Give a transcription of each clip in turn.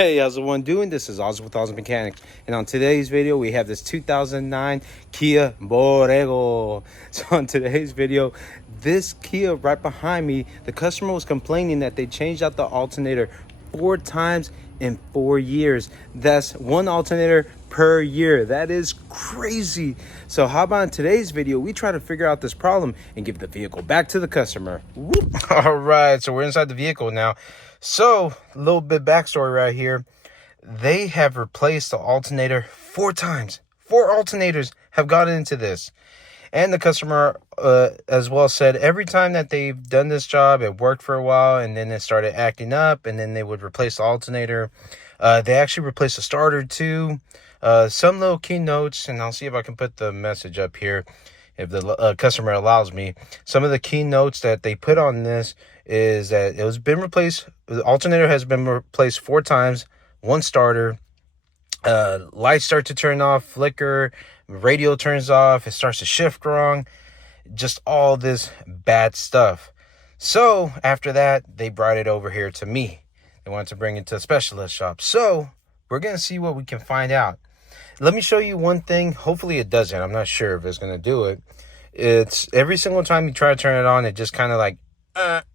Hey, how's everyone doing? This is Oz with Oz Mechanics, and on today's video we have this 2009 Kia Borrego. So on today's video, this Kia right behind me, the customer was complaining that they changed out the alternator 4 times in 4 years. That's one alternator per year. That is crazy. So how about in today's video we try to figure out this problem and give the vehicle back to the customer. Whoop. All right, so we're inside the vehicle now. So a little bit backstory right here. They have replaced the alternator 4 times. 4 alternators have gotten into this, and the customer as well said every time that they've done this job, it worked for a while and then it started acting up, and then they would replace the alternator. They actually replaced the starter too. Some little keynotes, and I'll see if I can put the message up here if the customer allows me. Some of the keynotes that they put on this is that it was been replaced. The alternator has been replaced 4 times, 1 starter. Lights start to turn off, flicker, radio turns off, it starts to shift wrong, just all this bad stuff. So after that, they brought it over here to me. They wanted to bring it to a specialist shop. So we're going to see what we can find out. Let me show you one thing. Hopefully it doesn't. I'm not sure if it's going to do it. It's every single time you try to turn it on, it just kind of like,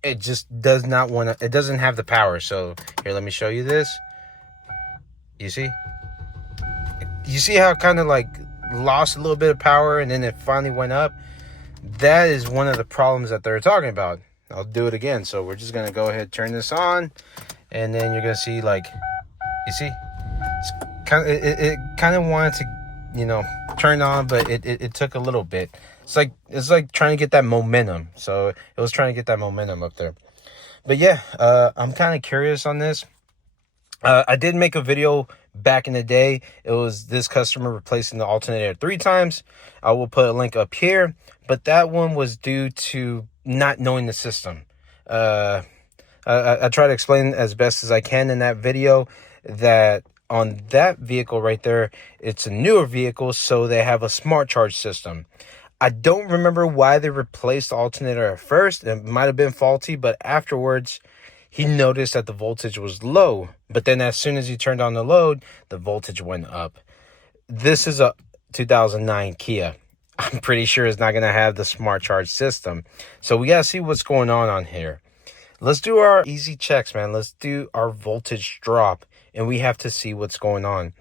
it just does not want to, it doesn't have the power. So here, let me show you this. You see? You see how it kind of like lost a little bit of power and then it finally went up? That is one of the problems that they're talking about. I'll do it again. So we're just going to go ahead, turn this on, and then you're going to see, like, you see? It's kind of, it kind of wanted to, you know, turn on, but it took a little bit. It's like trying to get that momentum. So it was trying to get that momentum up there. But yeah, I'm kind of curious on this. I did make a video back in the day. It was this customer replacing the alternator 3 times. I will put a link up here, but that one was due to not knowing the system. I try to explain as best as I can in that video that on that vehicle right there, it's a newer vehicle, so they have a smart charge system. I don't remember why they replaced the alternator at first. It might have been faulty, but afterwards he noticed that the voltage was low. But then as soon as he turned on the load, the voltage went up. This is a 2009 Kia. I'm pretty sure it's not going to have the smart charge system. So we got to see what's going on here. Let's do our easy checks, man. Let's do our voltage drop, and we have to see what's going on.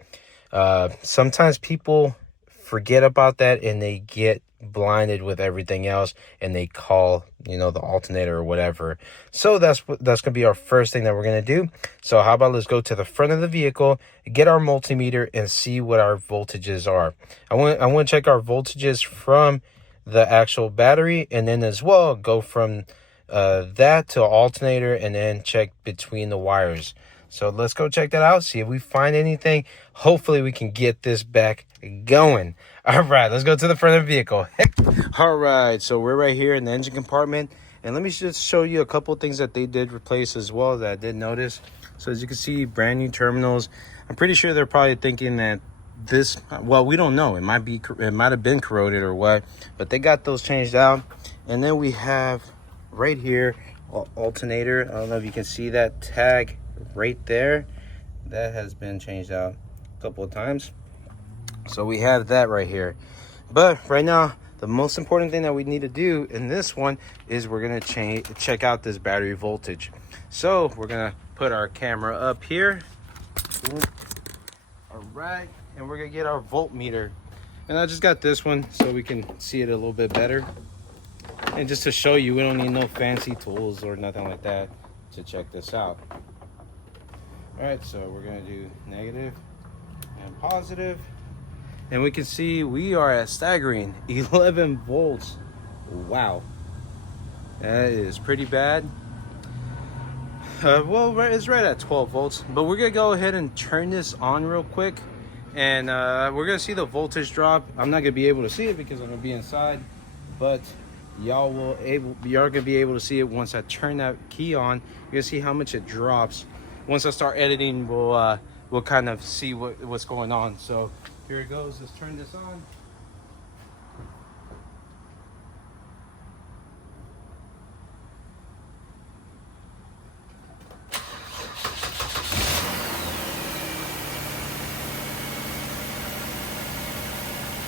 Sometimes people forget about that and they get blinded with everything else and they call, you know, the alternator or whatever. So that's gonna be our first thing that we're gonna do. So how about let's go to the front of the vehicle, get our multimeter, and see what our voltages are. I want to check our voltages from the actual battery, and then as well go from that to alternator, and then check between the wires. So let's go check that out, see if we find anything. Hopefully we can get this back going. All right, let's go to the front of the vehicle. All right, so we're right here in the engine compartment, and let me just show you a couple things that they did replace as well that I did notice. So as you can see, brand new terminals. I'm pretty sure they're probably thinking that this, well, we don't know, it might have been corroded or what, but they got those changed out. And then we have right here alternator. I don't know if you can see that tag right there. That has been changed out a couple of times. So we have that right here. But right now, the most important thing that we need to do in this one is we're going to check out this battery voltage. So we're going to put our camera up here. All right, and we're going to get our voltmeter. And I just got this one so we can see it a little bit better. And just to show you, we don't need no fancy tools or nothing like that to check this out. All right, so we're going to do negative and positive. And we can see we are at staggering 11 volts. Wow. That is pretty bad. Well, it's right at 12 volts. But we're going to go ahead and turn this on real quick. And we're going to see the voltage drop. I'm not going to be able to see it because I'm going to be inside. But y'all going to be able to see it once I turn that key on. You're going to see how much it drops. Once I start editing, we'll kind of see what's going on. So here it goes. Let's turn this on.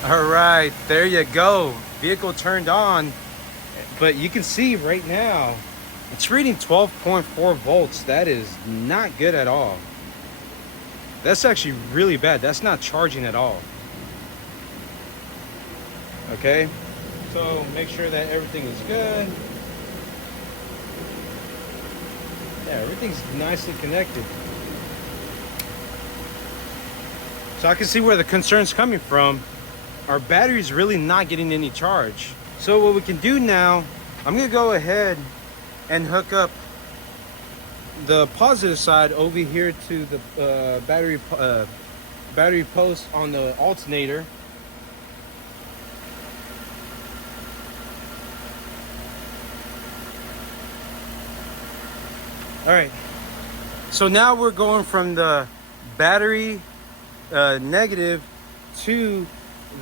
All right, there you go. Vehicle turned on, but you can see right now it's reading 12.4 volts. That is not good at all. That's actually really bad. That's not charging at all. Okay, so make sure that everything is good. Yeah, everything's nicely connected. So I can see where the concern's coming from. Our battery's really not getting any charge. So what we can do now, I'm gonna go ahead and hook up the positive side over here to the battery post on the alternator. All right, so now we're going from the battery negative to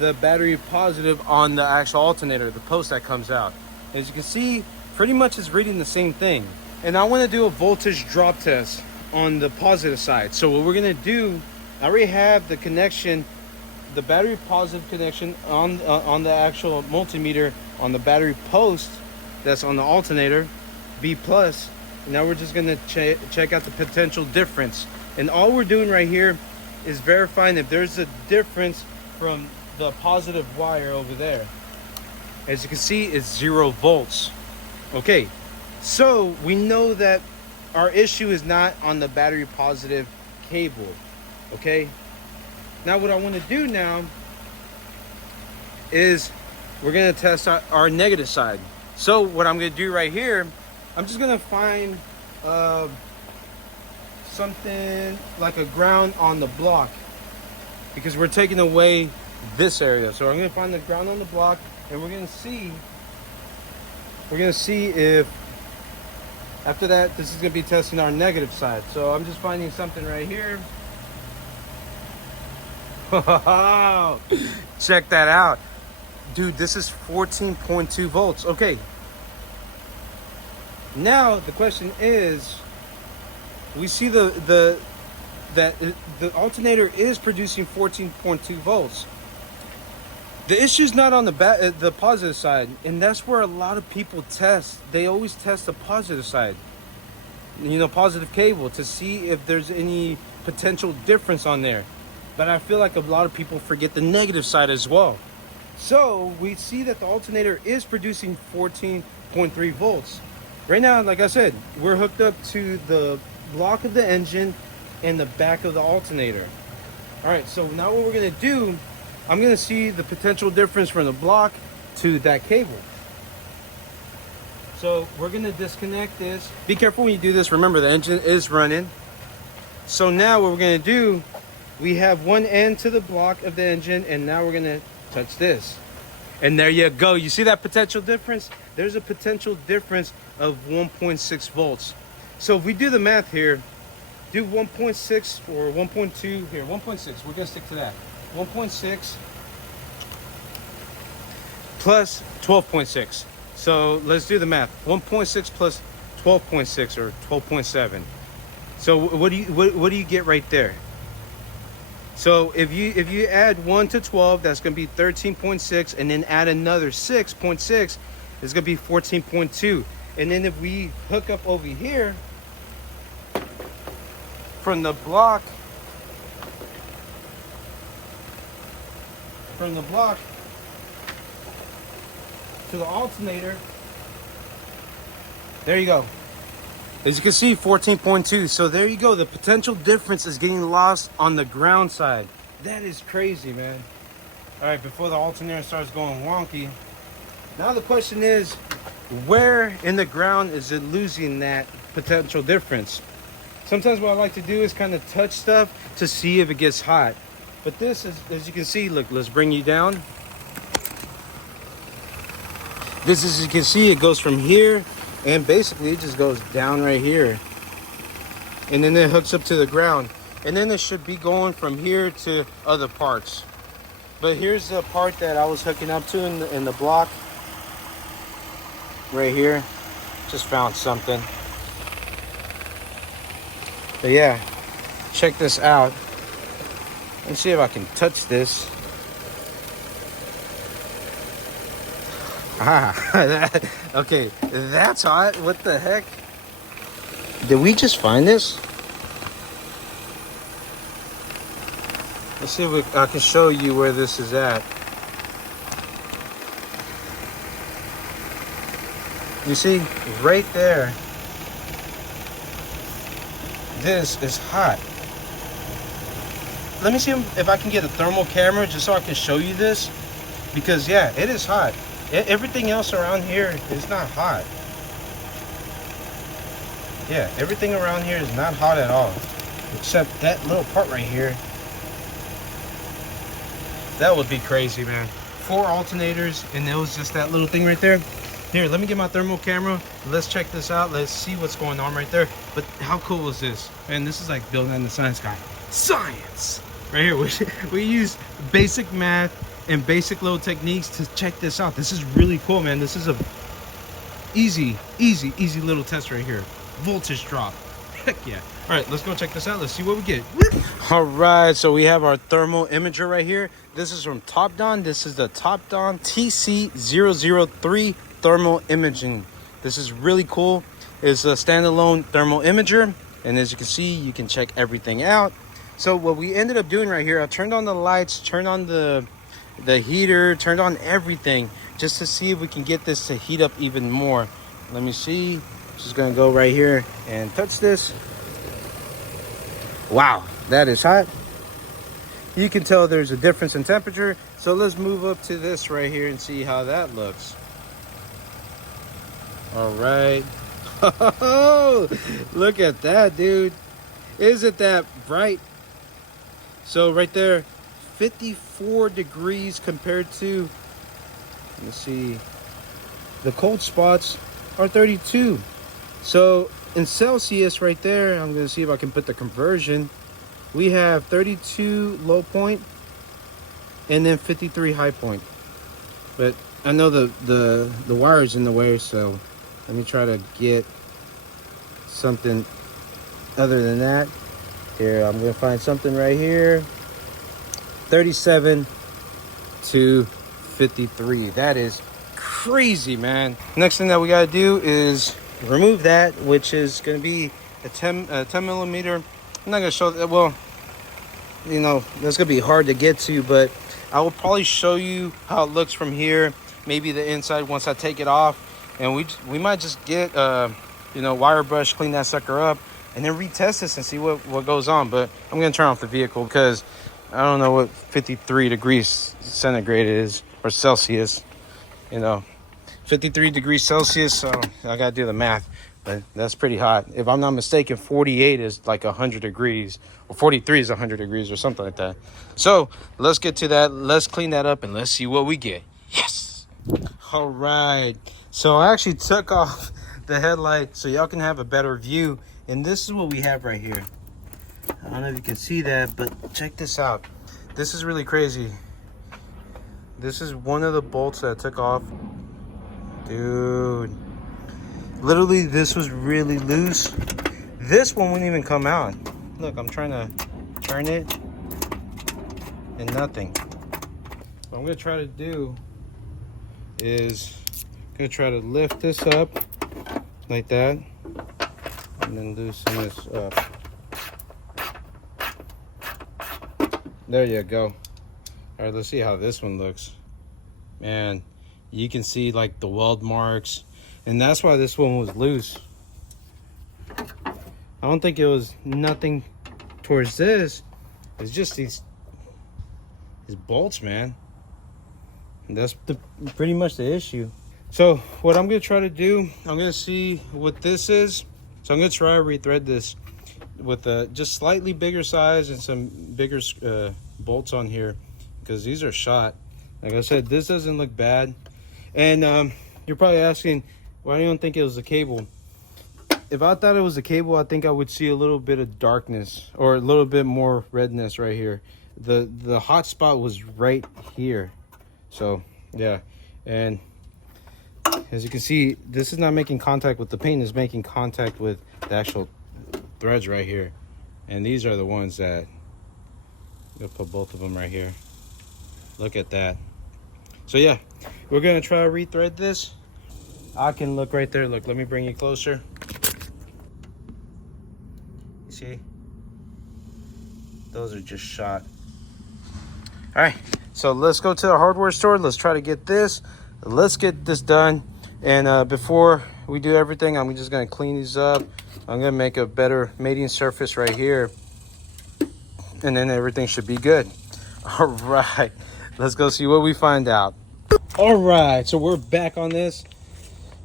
the battery positive on the actual alternator, the post that comes out. As you can see, pretty much is reading the same thing. And I want to do a voltage drop test on the positive side. So what we're going to do, I already have the connection, the battery positive connection on the actual multimeter on the battery post that's on the alternator, B plus. Now we're just going to check out the potential difference. And all we're doing right here is verifying if there's a difference from the positive wire over there. As you can see, it's 0 volts. Okay, so we know that our issue is not on the battery positive cable. Okay, now what I want to do now is we're going to test our negative side. So what I'm going to do right here, I'm just going to find something like a ground on the block, because we're taking away this area. So I'm going to find the ground on the block, and we're going to see if after that this is going to be testing our negative side. So I'm just finding something right here. Check that out, dude. This is 14.2 volts. Okay, now the question is, we see that the alternator is producing 14.2 volts. The issue's not on the positive side, and that's where a lot of people test. They always test the positive side, you know, positive cable, to see if there's any potential difference on there. But I feel like a lot of people forget the negative side as well. So we see that the alternator is producing 14.3 volts. Right now, like I said, we're hooked up to the block of the engine and the back of the alternator. All right, so now what we're gonna do, I'm gonna see the potential difference from the block to that cable. So we're gonna disconnect this. Be careful when you do this. Remember, the engine is running. So now what we're gonna do, we have one end to the block of the engine, and now we're gonna touch this. And there you go. You see that potential difference? There's a potential difference of 1.6 volts. So if we do the math here, do 1.6 or 1.2 here, 1.6, we're gonna stick to that. 1.6 plus 12.6. So let's do the math. 1.6 plus 12.6 or 12.7. So what do you get right there? So if you add 1 to 12, that's going to be 13.6, and then add another 6.6, it's going to be 14.2. And then if we hook up over here from the block to the alternator, there you go. As you can see, 14.2. So there you go. The potential difference is getting lost on the ground side. That is crazy, man. All right, before the alternator starts going wonky, now the question is, where in the ground is it losing that potential difference? Sometimes what I like to do is kind of touch stuff to see if it gets hot. But this is, as you can see, look, let's bring you down. This, as you can see, it goes from here, and basically it just goes down right here, and then it hooks up to the ground, and then it should be going from here to other parts. But here's the part that I was hooking up to in the block right here. Just found something. But yeah, check this out. Let's see if I can touch this. Ah, okay, that's hot. What the heck? Did we just find this? Let's see if I can show you where this is at. You see, right there. This is hot. Let me see if I can get a thermal camera just so I can show you this. Because yeah, it is hot. Everything else around here is not hot. Yeah, everything around here is not hot at all. Except that little part right here. That would be crazy, man. 4 alternators, and it was just that little thing right there. Here, let me get my thermal camera. Let's check this out. Let's see what's going on right there. But how cool is this? Man, this is like building in the science guy. Science! Right here, we use basic math and basic little techniques to check this out. This is really cool, man. This is a easy little test right here. Voltage drop. Heck yeah. All right, let's go check this out. Let's see what we get. All right, so we have our thermal imager right here. This is from Topdon. This is the Topdon TC003 thermal imaging. This is really cool. It's a standalone thermal imager, and as you can see, you can check everything out. So what we ended up doing right here, I turned on the lights, turned on the heater, turned on everything just to see if we can get this to heat up even more. Let me see. Just gonna go right here and touch this. Wow, that is hot. You can tell there's a difference in temperature. So let's move up to this right here and see how that looks. All right. Oh, look at that, dude. Isn't that bright? So right there, 54 degrees compared to, let's see, the cold spots are 32. So in Celsius right there, I'm going to see if I can put the conversion. We have 32 low point and then 53 high point. But I know the wire's in the way, so let me try to get something other than that. Here, I'm going to find something right here. 37 to 53. That is crazy, man. Next thing that we got to do is remove that, which is going to be a 10 millimeter. I'm not going to show that. Well, you know, that's going to be hard to get to, but I will probably show you how it looks from here. Maybe the inside once I take it off. And we might just get, you know, wire brush, clean that sucker up, and then retest this and see what goes on. But I'm going to turn off the vehicle because I don't know what 53 degrees centigrade is, or Celsius. You know, 53 degrees Celsius, so I got to do the math. But that's pretty hot. If I'm not mistaken, 48 is like 100 degrees, or 43 is 100 degrees or something like that. So let's get to that. Let's clean that up and let's see what we get. Yes. All right. So I actually took off the headlight so y'all can have a better view. And this is what we have right here. I don't know if you can see that, but check this out. This is really crazy. This is one of the bolts that I took off. Dude. Literally, this was really loose. This one wouldn't even come out. Look, I'm trying to turn it and nothing. What I'm gonna try to do is gonna try to lift this up like that and then loosen this up. There you go. All right, let's see how this one looks. Man, you can see like the weld marks, and that's why this one was loose. I don't think it was nothing towards this. It's just these bolts, man. And that's pretty much the issue. So what I'm gonna try to do, I'm gonna see what this is. So I'm gonna try to rethread this with a just slightly bigger size and some bigger bolts on here, because these are shot. Like I said, this doesn't look bad. And you're probably asking, why do you think it was a cable? If I thought it was a cable, I think I would see a little bit of darkness or a little bit more redness right here. The hot spot was right here. So yeah, and as you can see, this is not making contact with the paint, it's making contact with the actual threads right here. And these are the ones that, I'm gonna put both of them right here. Look at that. So yeah, we're gonna try to rethread this. I can look right there. Look, let me bring you closer. You see? Those are just shot. All right, so let's go to the hardware store. Let's try to get this. Let's get this done. And before we do everything, I'm just gonna clean these up. I'm gonna make a better mating surface right here. And then everything should be good. All right, let's go see what we find out. All right, so we're back on this.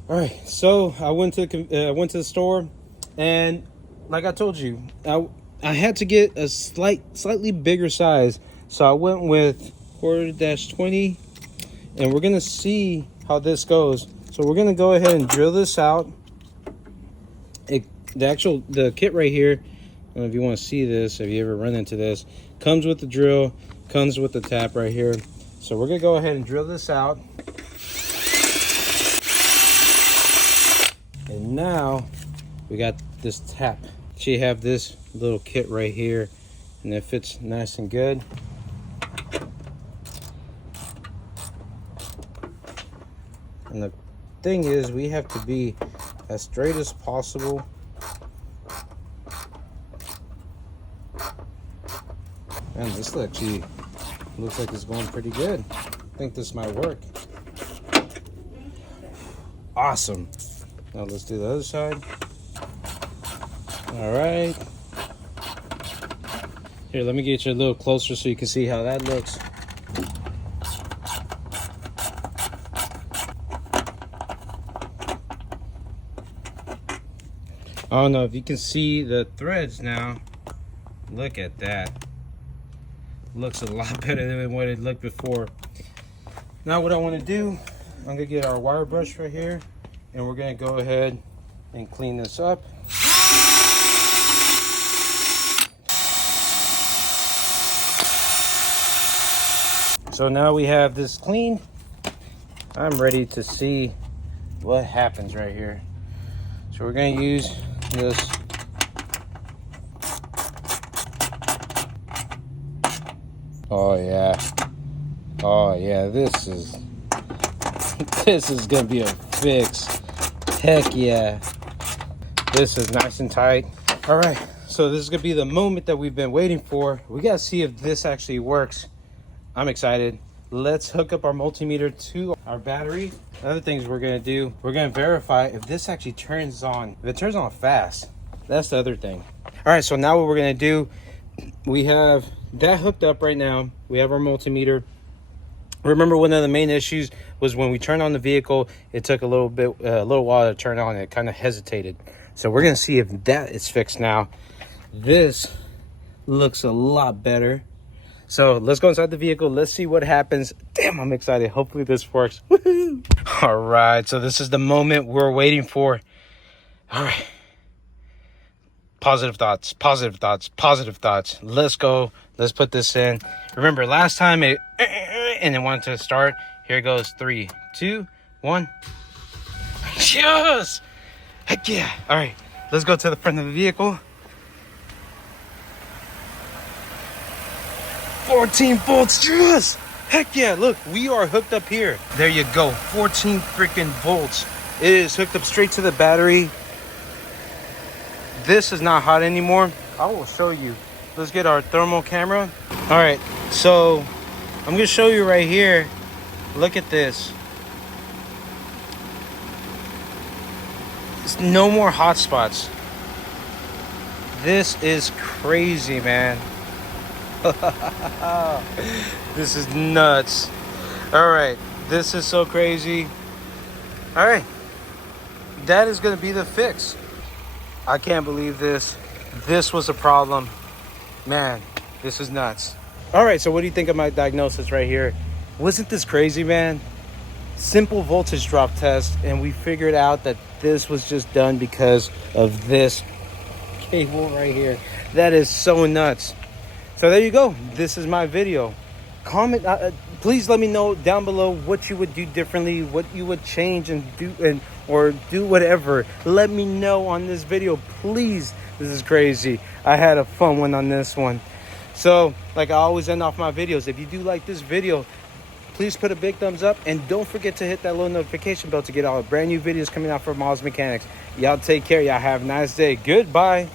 All right, so I went to the store, and like I told you, I had to get a slightly bigger size, so I went with 4-20, and we're gonna see how this goes. So we're gonna go ahead and drill this out. The kit right here, I don't know if you want to see this, if you ever run into this, comes with the drill, comes with the tap right here. So we're gonna go ahead and drill this out. And now we got this tap. So you have this little kit right here, and it fits nice and good. And the thing is, we have to be as straight as possible. And this actually looks like it's going pretty good. I think this might work. Awesome. Now let's do the other side. All right. Here, let me get you a little closer so you can see how that looks. I don't know if you can see the threads now. Look at that. Looks a lot better than what it looked before. Now what I want to do, I'm going to get our wire brush right here, and we're going to go ahead and clean this up. So now we have this clean. I'm ready to see what happens right here. So we're going to use this. Oh yeah. Oh yeah, this is gonna be a fix. Heck yeah. This is nice and tight. All right, so this is gonna be the moment that we've been waiting for. We gotta see if this actually works. I'm excited. Let's hook up our multimeter to our battery. Other things we're gonna do, we're gonna verify if this actually turns on. If it turns on fast, that's the other thing. All right, so now what we're gonna do, we have that hooked up right now. We have our multimeter. Remember, one of the main issues was when we turned on the vehicle, it took a little while to turn on. It kind of hesitated. So we're gonna see if that is fixed now. This looks a lot better. So let's go inside the vehicle. Let's see what happens. Damn, I'm excited. Hopefully this works. Woohoo! All right, so this is the moment we're waiting for. All right. Positive thoughts, positive thoughts, positive thoughts. Let's go. Let's put this in. Remember, last time it and it wanted to start. Here it goes. 3, 2, 1. Yes! Heck yeah. All right, let's go to the front of the vehicle. 14 volts. Yes! Heck yeah. Look, we are hooked up here. There you go. 14 freaking volts. It is hooked up straight to the battery. This is not hot anymore. I will show you. Let's get our thermal camera. All right, so I'm gonna show you right here. Look at this. It's no more hot spots. This is crazy, man. This is nuts. All right, this is so crazy. All right, that is gonna be the fix. I can't believe this. This was a problem. Man, this is nuts. All right, so what do you think of my diagnosis right here? Wasn't this crazy, man? Simple voltage drop test, and we figured out that this was just done because of this cable right here. That is so nuts. So there you go. This is my video. Comment, please let me know down below what you would do differently, what you would change and do, or do whatever. Let me know on this video, please. This is crazy. I had a fun one on this one. So like I always end off my videos, if you do like this video, please put a big thumbs up, and don't forget to hit that little notification bell to get all the brand new videos coming out from Oz Mechanics. Y'all take care. Y'all have a nice day. Goodbye.